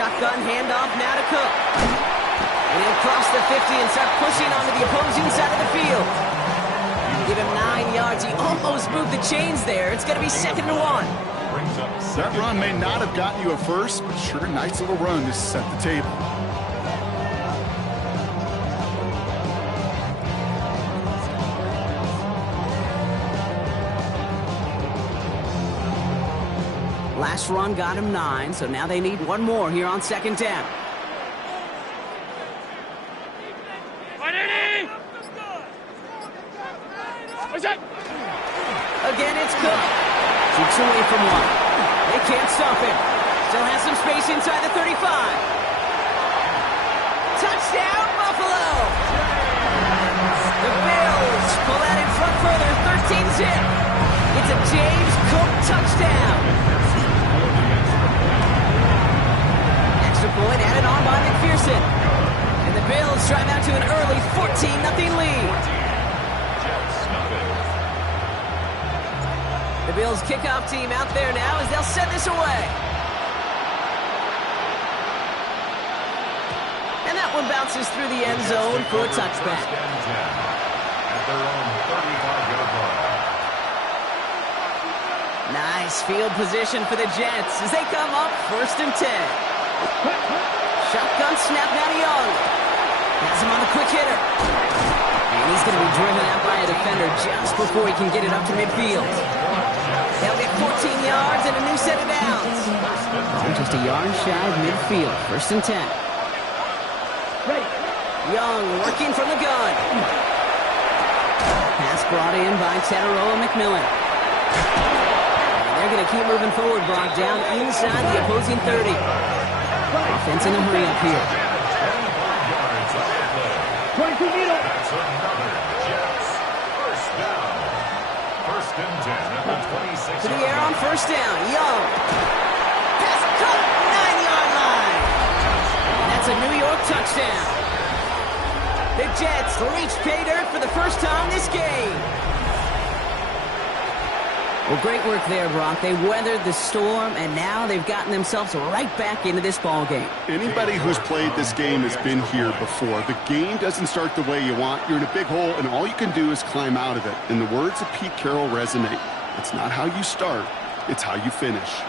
Shotgun handoff now to Cook. And he'll cross the 50 and start pushing onto the opposing side of the field. Give him 9 yards. He almost moved the chains there. It's going to be 2nd and 1. That run may not have gotten you a first, but sure, nice little run to set the table. Last run got him 9, so now they need one more here on 2nd down. Again, it's Cook. Shoots away from one. They can't stop him. Still has some space inside the 35. Touchdown, Buffalo! The Bills pull out in front further, 13-zip. It's a James Cook touchdown. Extra point added on by McPherson. And the Bills drive out to an early 14-0 lead. The Bills kickoff team out there now as they'll send this away. And that one bounces through the end zone for a touchback. Nice field position for the Jets as they come up 1st and 10. Shotgun snap now to Young. Has him on the quick hitter. And he's going to be driven out by a defender just before he can get it up to midfield. They'll get 14 yards and a new set of downs. Oh, just a yard shy of midfield. 1st and 10. Young working from the gun. Pass brought in by Tataroa McMillan. And they're going to keep moving forward, Brock, down inside the opposing 30. Offense in a hurry up here. To the air on 1st down. Young. Pass cut. 9-yard line. And that's a New York touchdown. The Jets reach pay dirt for the first time this game. Well, great work there, Brock. They weathered the storm, and now they've gotten themselves right back into this ball game. Anybody who's played this game has been here before. The game doesn't start the way you want. You're in a big hole, and all you can do is climb out of it. And the words of Pete Carroll resonate. It's not how you start, it's how you finish.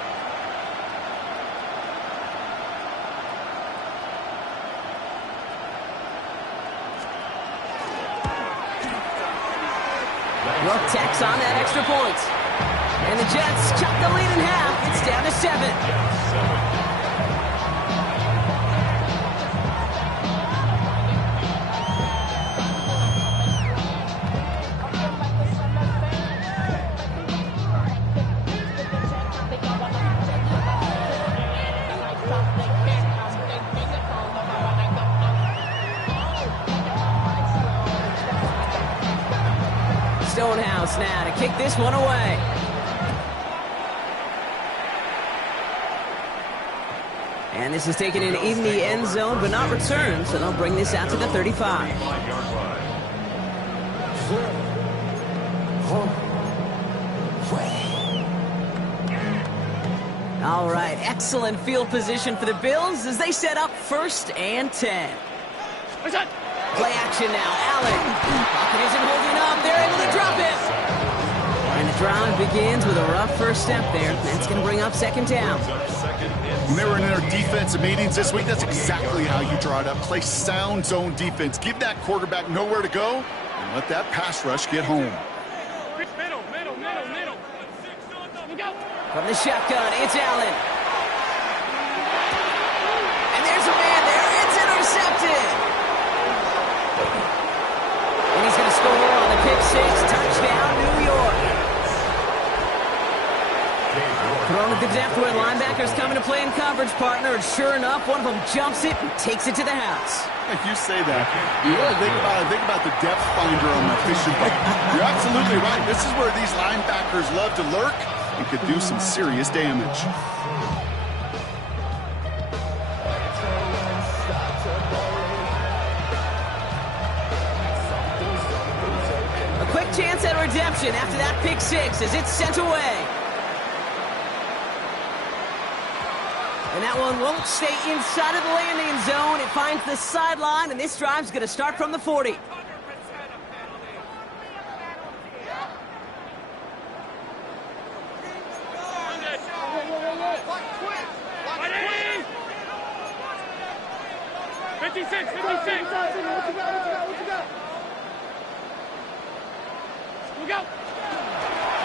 York tacks on that extra point. And the Jets chop the lead in half. It's down to 7. Stonehouse now to kick this one away. And this is taken in the end zone, but not returned, so they'll bring this out to the 35. All right, excellent field position for the Bills as they set up 1st and 10. Play action now. Allen. Pocket isn't holding up. They're able to drop it. And the drive begins with a rough first step there. That's going to bring up 2nd down. When they were in their defensive meetings this week, that's exactly how you draw it up. Play sound zone defense. Give that quarterback nowhere to go and let that pass rush get home. Middle. From the shotgun, it's Allen. And there's a man there. It's intercepted. And he's going to score on the pick 6. Touchdown, New York. Thrown at the depth where linebackers coming to play in coverage, partner. And sure enough, one of them jumps it and takes it to the house. You say that. You really think about the depth finder on the fishing boat. You're absolutely right. This is where these linebackers love to lurk and could do some serious damage. A quick chance at redemption after that pick 6 as it's sent away. And That one won't stay inside of the landing zone. It finds the sideline, and this drive's going to start from the 40.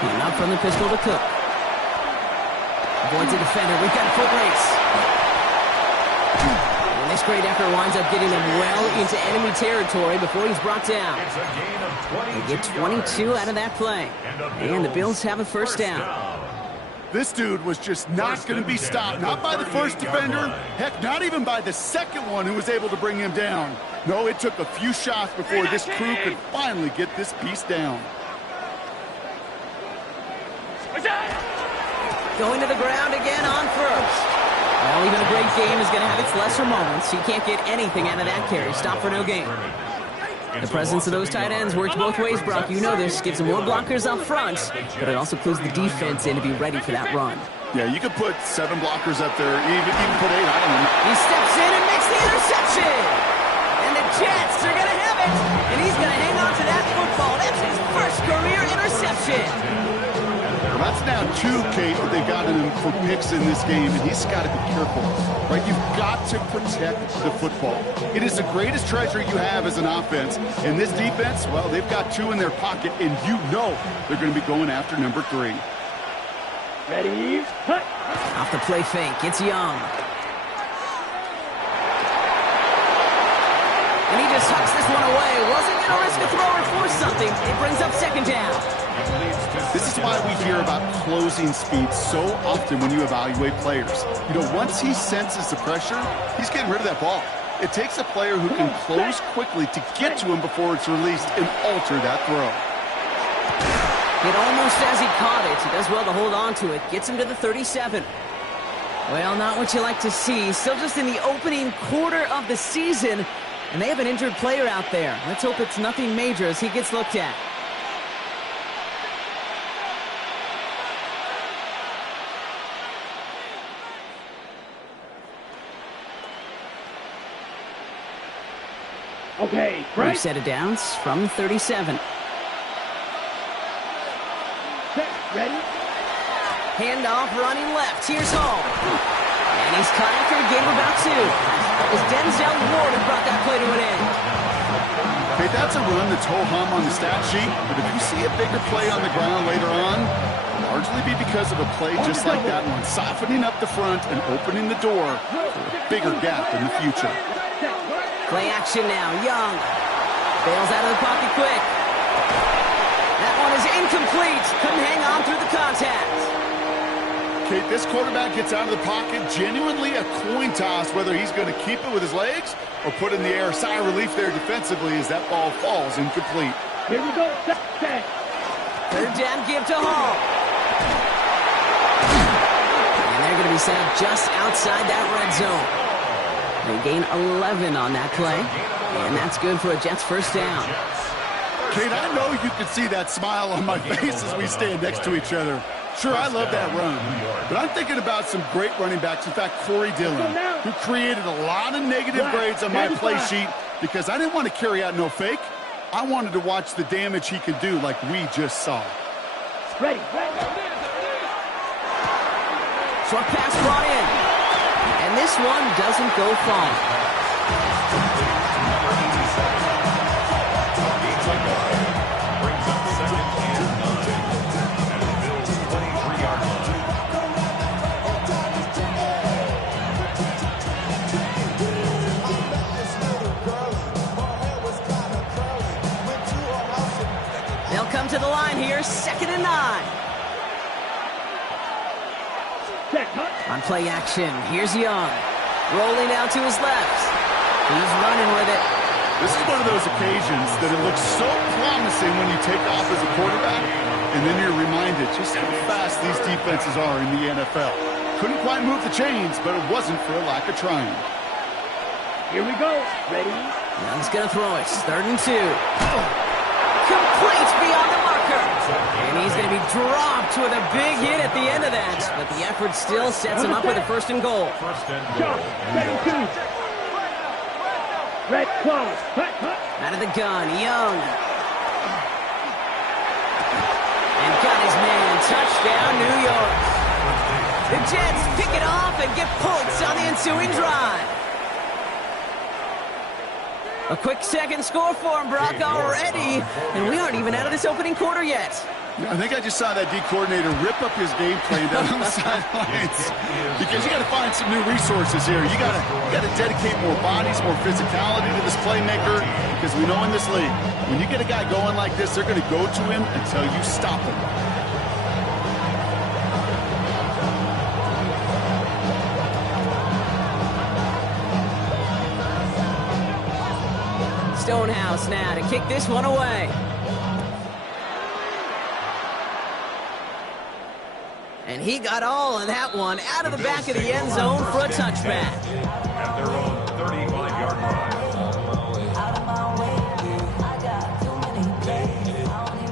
And up from the pistol to Cook. Avoids a defender. We've got a foot race. And this great effort winds up getting him well into enemy territory before he's brought down. They get 22 out of that play. And the Bills have a first down. This dude was just not going to be stopped. Not by the first defender. Heck, not even by the second one who was able to bring him down. No, it took a few shots before this crew could finally get this piece down. Going to the ground again on first. Well, even a great game is going to have its lesser moments. He can't get anything out of that carry. Stop for no gain. The presence of those tight ends works both ways, Brock. You know this. Gives them more blockers up front, but it also clues the defense in to be ready for that run. Yeah, you could put 7 blockers up there, even put 8. I don't know. He steps in and makes the interception. And the Jets are going to have it. And he's going to hang on to that football. That's his first career interception. Well, that's now 2, Kate, that they've gotten him for picks in this game, and he's got to be careful, right? You've got to protect the football. It is the greatest treasure you have as an offense. And this defense, well, they've got 2 in their pocket, and you know they're going to be going after number 3. Ready? Hut. Off the play fake, it's Young. And he just tucks this one away. Wasn't going to risk a throw or force something. It brings up second down. This is why we hear about closing speed so often when you evaluate players. You know, once he senses the pressure, he's getting rid of that ball. It takes a player who can close quickly to get to him before it's released and alter that throw. Hit almost as he caught it. He does well to hold on to it. Gets him to the 37. Well, not what you like to see. Still just in the opening quarter of the season, and they have an injured player out there. Let's hope it's nothing major as he gets looked at. Okay, right. Set of downs from 37. Ready? Handoff running left. Here's Hall. And he's caught after a gain of about 2. It was Denzel Ward who brought that play to an end. Okay, that's a run that's ho-hum on the stat sheet, but if you see a bigger play on the ground later on, it'll largely be because of a play just like that one, softening up the front and opening the door for a bigger gap in the future. Play action now. Young bails out of the pocket quick. That one is incomplete. Couldn't hang on through the contact. Kate, this quarterback gets out of the pocket, genuinely a coin toss whether he's going to keep it with his legs or put in the air. Sigh of relief there defensively as that ball falls incomplete. Here we go. Third down give to Hall. And they're going to be set up just outside that red zone. They gain 11 on that play, and that's good for a Jets first down. Kate, I know you can see that smile on my face as we stand next to each other. Sure, I love that run, but I'm thinking about some great running backs. In fact, Corey Dillon, who created a lot of negative grades on my play sheet because I didn't want to carry out no fake. I wanted to watch the damage he could do like we just saw. Ready. Short pass brought in. And this one doesn't go far. They'll come to the line here, 2nd and 9. On play action, here's Young. Rolling out to his left. He's running with it. This is one of those occasions that it looks so promising when you take off as a quarterback, and then you're reminded just how fast these defenses are in the NFL. Couldn't quite move the chains, but it wasn't for a lack of trying. Here we go. Ready? Young's going to throw it. 3rd and 2. complete beyond the marker. And he's going to be dropped with a big hit at the end of that. But the effort still sets him up with a first and goal. Jump. Ready, two. Red, close. Hut, hut. Out of the gun, Young. And got his man. Touchdown, New York. The Jets pick it off and get points on the ensuing drive. A quick second score for him, Brock, already. And we aren't even out of this opening quarter yet. I think I just saw that D coordinator rip up his game plan down on the sidelines because you got to find some new resources here. You got to dedicate more bodies, more physicality to this playmaker because we know in this league, when you get a guy going like this, they're going to go to him until you stop him. Stonehouse now to kick this one away. And he got all of that one out of the back of the end zone for a touchback. At their own 35-yard line.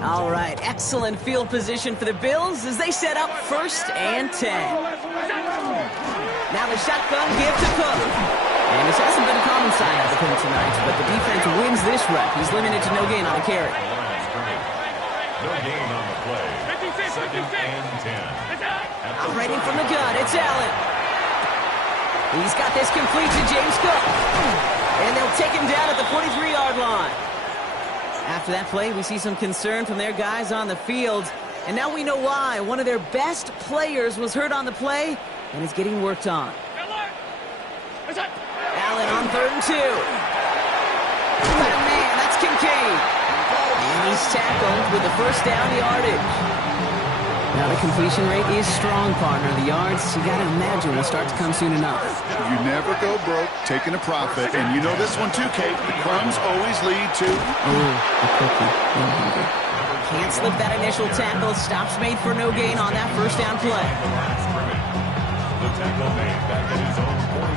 All right, excellent field position for the Bills as they set up 1st and 10. Now the shotgun give to Cook. And this hasn't been a common sight out of him tonight, but the defense wins this rep. He's limited to no gain on the carry. No gain on the play. 2nd and 10. Operating from the gun, it's Allen. He's got this complete to James Cook. And they'll take him down at the 43-yard line. After that play, we see some concern from their guys on the field. And now we know why. One of their best players was hurt on the play and is getting worked on. Allen on 3rd and 2. Got a man, that's Kincaid. And he's tackled with the first down yardage. Now the completion rate is strong, partner. The yards, you got to imagine, will start to come soon enough. You never go broke taking a profit. And you know this one too, Kate. The crumbs always lead to... a cookie. Can't slip that initial tackle. Stops made for no gain on that first down play. The tackle made back at his own 49.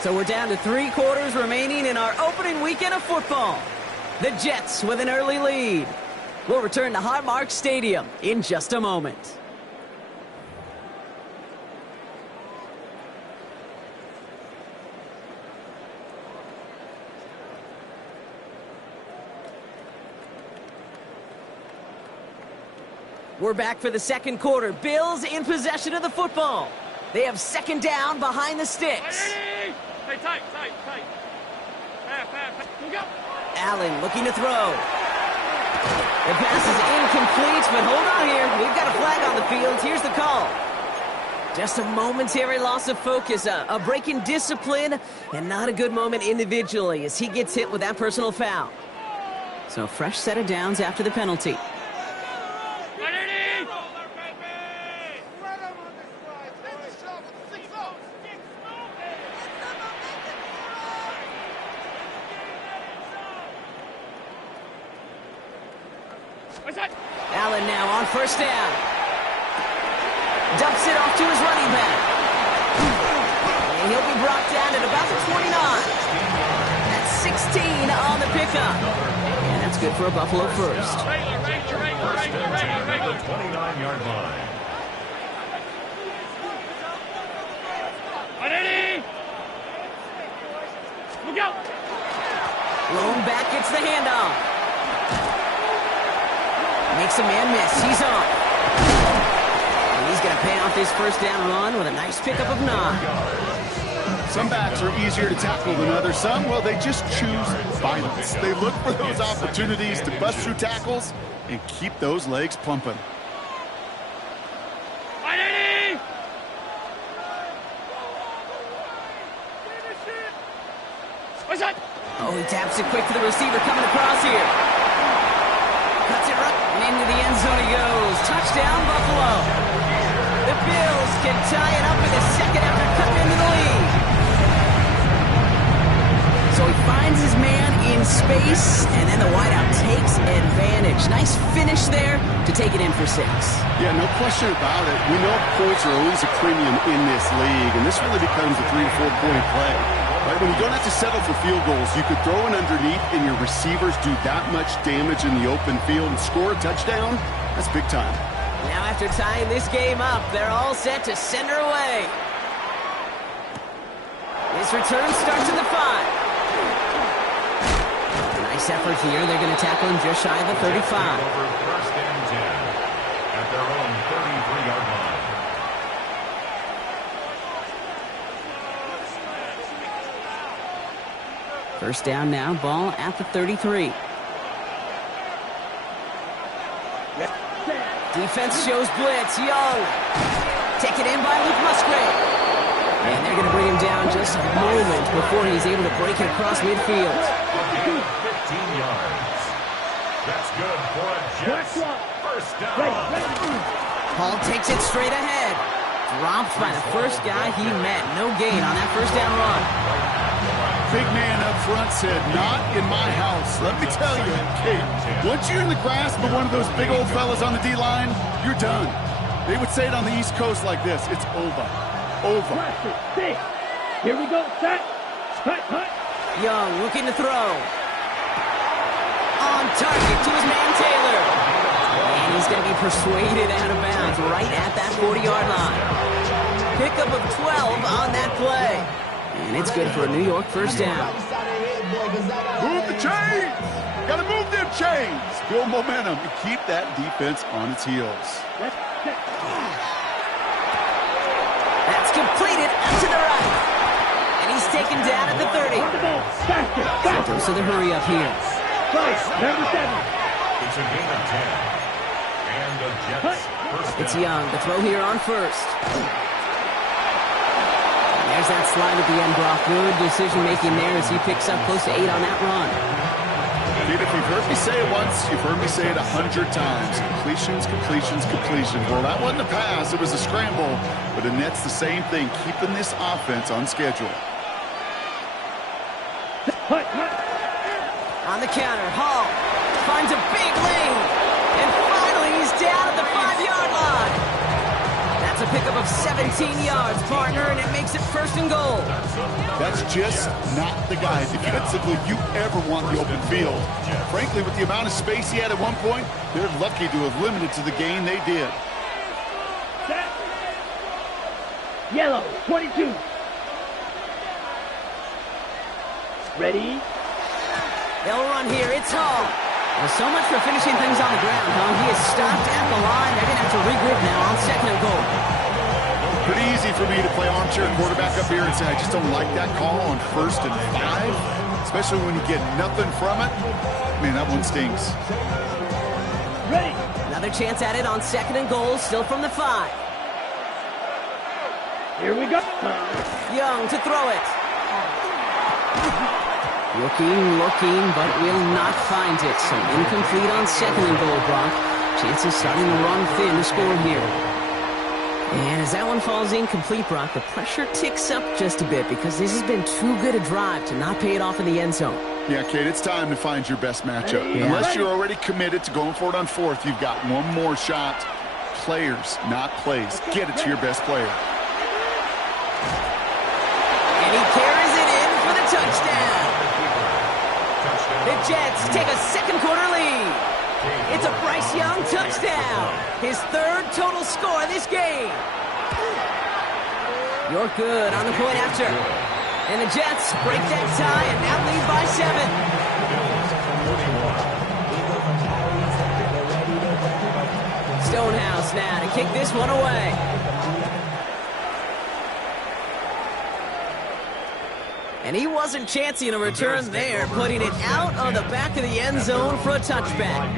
So we're down to 3 quarters remaining in our opening weekend of football. The Jets with an early lead. We'll return to Highmark Stadium in just a moment. We're back for the second quarter. Bills in possession of the football. They have 2nd down behind the sticks. Stay tight. Allen looking to throw. The pass is incomplete, but hold on here. We've got a flag on the field. Here's the call. Just a momentary loss of focus, a break in discipline, and not a good moment individually as he gets hit with that personal foul. So a fresh set of downs after the penalty. Allen now on 1st down. Dumps it off to his running back. And he'll be brought down at about the 29. That's 16 on the pickup. And that's good for a Buffalo first. 29-yard line. Lone back gets the handoff. Makes a man miss. He's on. And he's going to pay off this first down run with a nice pickup of 9. Some backs are easier to tackle than others. Some, well, they just choose violence. They look for those opportunities to bust through tackles and keep those legs pumping. Oh, he taps it quick for the receiver coming across here. Cuts it right into the end zone he goes. Touchdown, Buffalo. The Bills can tie it up in the second after cutting into the lead. So he finds his man in finds space, and then the wideout takes advantage. Nice finish there to take it in for 6. Yeah, no question about it. We know points are always a premium in this league, and this really becomes a 3 to 4 point play. Right? When you don't have to settle for field goals, you could throw it underneath and your receivers do that much damage in the open field and score a touchdown. That's big time. Now after tying this game up, they're all set to send her away. This return starts at the 5. Nice effort here. They're going to tackle him just shy of the 35. First and 10 at their own 33-yard line. First down now, ball at the 33. Defense shows blitz. Young. Taken in by Luke Musgrave. And they're going to bring him down just a moment before he's able to break it across midfield. 15 yards. That's good for a Jets first down. Hall takes it straight ahead. Dropped by the first guy he met. No gain on that first down run. Big man up front said, not in my house. Let me tell you, Kate, once you're in the grasp of one of those big old fellas on the D-line, you're done. They would say it on the East Coast like this, it's over. Over. Here we go, set. Hut, hut. Young looking to throw. On target to his man Taylor. And he's going to be persuaded out of bounds right at that 40-yard line. Pickup of 12 on that play. And it's good for a New York first down. Move the chains! Gotta move them chains! Build momentum and keep that defense on its heels. That's completed out to the right. And he's taken down at the 30. Dose of the hurry up here. Number 7. It's a gain of 10. And the Jets first down. It's Young to throw here on first. There's that slide at the end, Brock. Good decision-making there as he picks up close to 8 on that run. Dude, if you've heard me say it once, you've heard me say it 100 times. Completions, completions, completions. Well, that wasn't a pass. It was a scramble. But the net's the same thing, keeping this offense on schedule. On the counter, Hall finds a big lane. And finally, he's down at the 5-yard line. That's a pickup of 17 yards, partner, and it makes it first and goal. That's just not the guy defensively you ever want the open field. Frankly, with the amount of space he had at one point, they're lucky to have limited to the gain they did. Yellow, 22. Ready? They'll run here. It's Hall. Well, so much for finishing things on the ground, huh? He is stopped at the line. They're going to have to regroup now on second and goal. Pretty easy for me to play armchair quarterback up here and say, I just don't like that call on 1st and 5, especially when you get nothing from it. Man, that one stings. Ready? Another chance at it on second and goal, still from the 5. Here we go. Young to throw it. Looking, but will not find it. So incomplete on second and goal, Brock. Chances starting to run thin to score here. And as that one falls incomplete, Brock, the pressure ticks up just a bit because this has been too good a drive to not pay it off in the end zone. Yeah, Kate, it's time to find your best matchup. Yeah. Unless you're already committed to going for it on 4th, you've got one more shot. Players, not plays. Get it to your best player. And he carries it in for the touchdown. The Jets take a second quarter lead. It's a Bryce Young touchdown. His 3rd total score this game. You're good on the point after. And the Jets break that tie and now lead by 7. Stonehouse now to kick this one away. And he wasn't chancing a return there, putting it out on the back of the end zone for a touchback.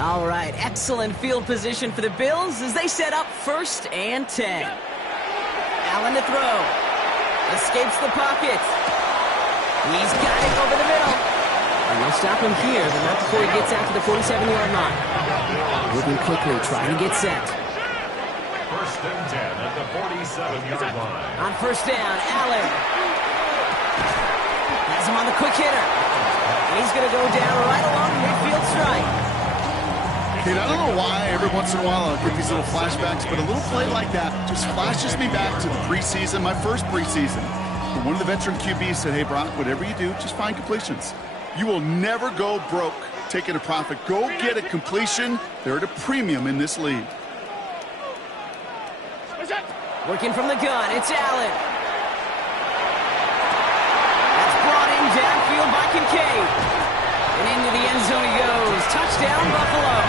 All right, excellent field position for the Bills as they set up 1st and 10. Allen to throw. Escapes the pocket. He's got it over the middle. And they'll stop him here, but not before he gets out to the 47-yard line. Moving quickly, trying to get set. and 10 at the 47-yard line. On first down, Allen has him on the quick hitter. And he's going to go down right along the midfield stripe. Hey, I don't know why every once in a while I'll get these little flashbacks, but a little play like that just flashes me back to the preseason, my first preseason. But one of the veteran QBs said, hey, Brock, whatever you do, just find completions. You will never go broke taking a profit. Go get a completion. They're at a premium in this league. Working from the gun, it's Allen. That's brought in downfield by Kincaid. And into the end zone he goes. Touchdown, Buffalo.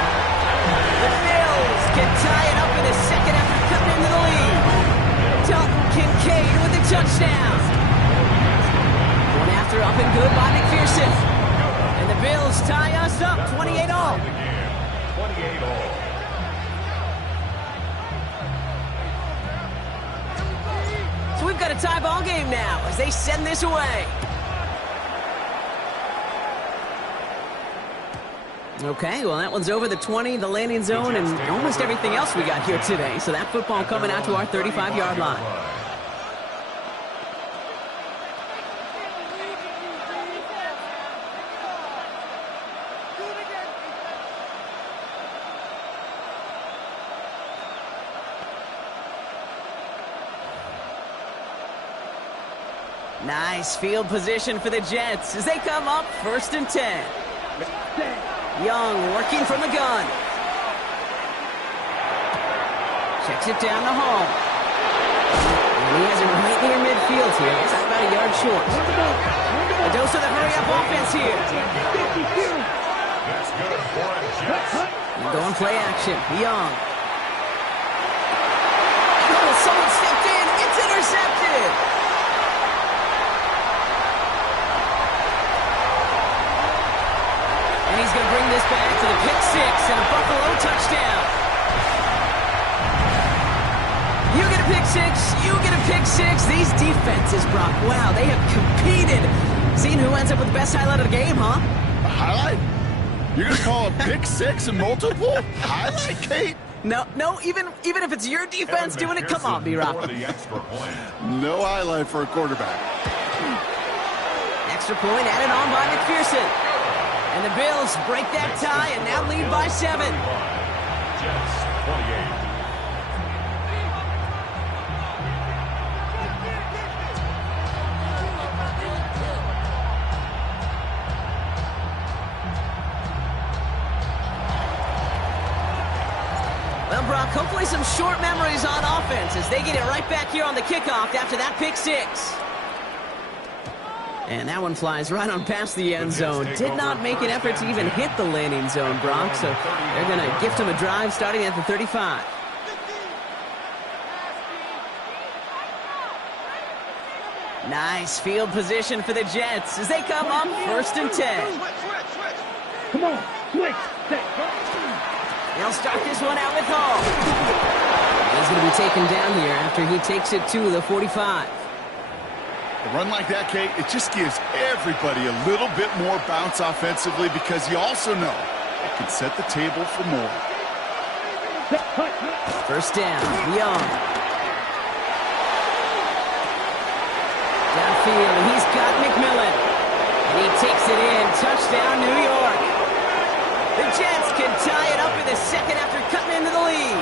The Bills can tie it up in the second after cutting into the lead. Dalton Kincaid with the touchdown. One after up and good by McPherson. And the Bills tie us up 28-all. 28-all. So we've got a tie ball game now as they send this away. Okay, well, that one's over the 20, the landing zone, and almost everything else we got here today. So that football coming out to our 35-yard line. Nice field position for the Jets as they come up first and 10. Young working from the gun. Checks it down to Hall. And he has it right near midfield here. It's about a yard short. A dose of the hurry-up offense here. That's good for a Jets. And going play action. Young. Oh, someone stepped in. It's intercepted. And he's going to bring this back to the pick six and a Buffalo touchdown. You get a pick six, you get a pick six. These defenses, Brock, wow, they have competed. Seeing who ends up with the best highlight of the game, huh? A highlight? You're going to call a pick six and multiple? Highlight, Kate? No, even if it's your defense doing it, come on, B-Rock. No highlight for a quarterback. Extra point added on by McPherson. And the Bills break that tie and now lead by 7. Jets 28. Well, Brock, hopefully some short memories on offense as they get it right back here on the kickoff after that pick six. And that one flies right on past the end zone. Did not make an effort to even hit the landing zone, Brock. So they're going to gift him a drive starting at the 35. Nice field position for the Jets as they come up first and 10. Come on, switch. They'll start this one out with Hall. He's going to be taken down here after he takes it to the 45. A run like that, Kate, it just gives everybody a little bit more bounce offensively because you also know it can set the table for more. First down, Young. Downfield, and he's got McMillan. And he takes it in. Touchdown, New York. The Jets can tie it up in the second after cutting into the lead.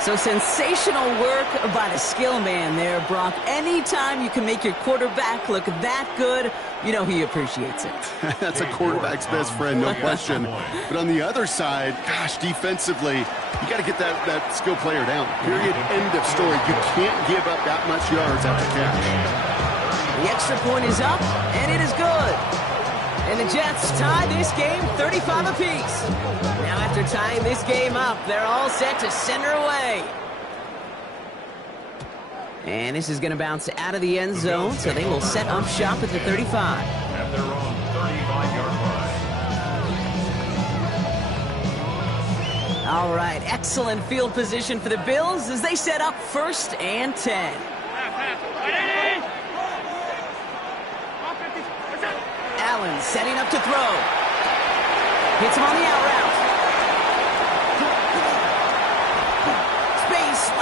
So sensational work by the skill man there, Brock. Anytime you can make your quarterback look that good, you know he appreciates it. That's a quarterback's best friend, no question. But on the other side, gosh, defensively, you got to get that skill player down. Period. End of story. You can't give up that much yards after catch. The extra point is up, and it is good. And the Jets tie this game 35 apiece. Now after tying this game up, they're all set to send her away. And this is going to bounce out of the end zone, so they will set up shop at the 35. At their own 35-yard line. All right, excellent field position for the Bills as they set up first and 10. Allen setting up to throw. Hits him on the out route.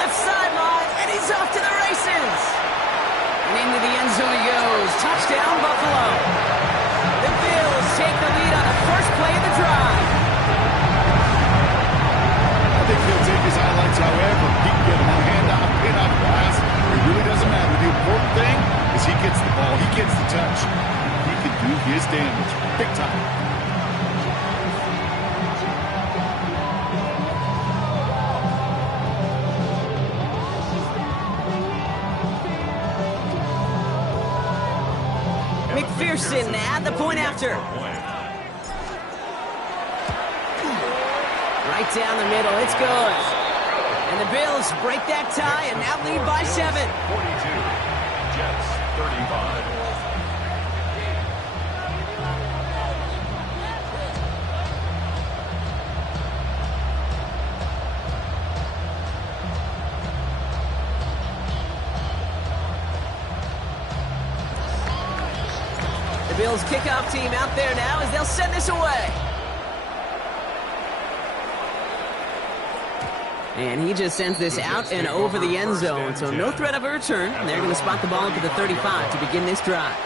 left sideline, and he's off to the races. And into the end zone he goes. Touchdown, Buffalo. The Bills take the lead on the first play of the drive. I think he'll take his highlights however. He can get them on handoff, pin-off pass. It really doesn't matter. The important thing is he gets the ball. He gets the touch. He can do his damage. Big time. McPherson at the point after. Right down the middle, it's good. And the Bills break that tie and now lead by 7. 42, Jets 35. The Bills kickoff team out there now as they'll send this away. And he just sends this out and over the end zone, so no threat of a return. And they're going to spot the ball into the 35 to begin this drive.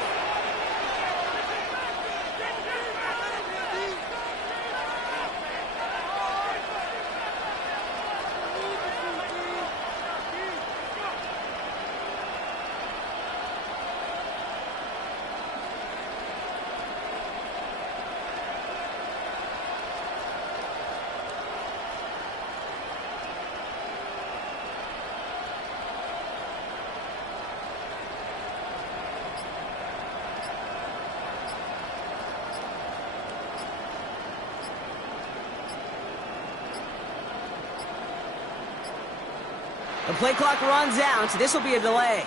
The play clock runs out. This will be a delay.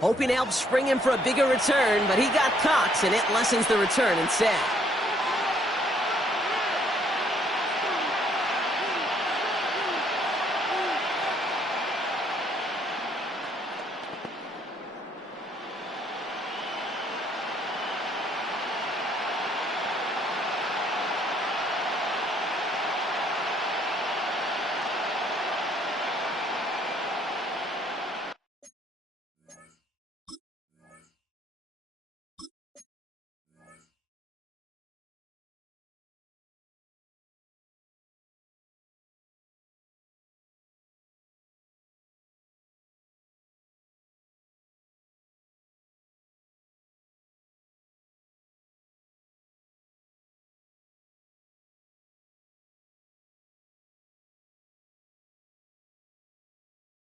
Hoping to help spring him for a bigger return, but he got caught, and it lessens the return instead.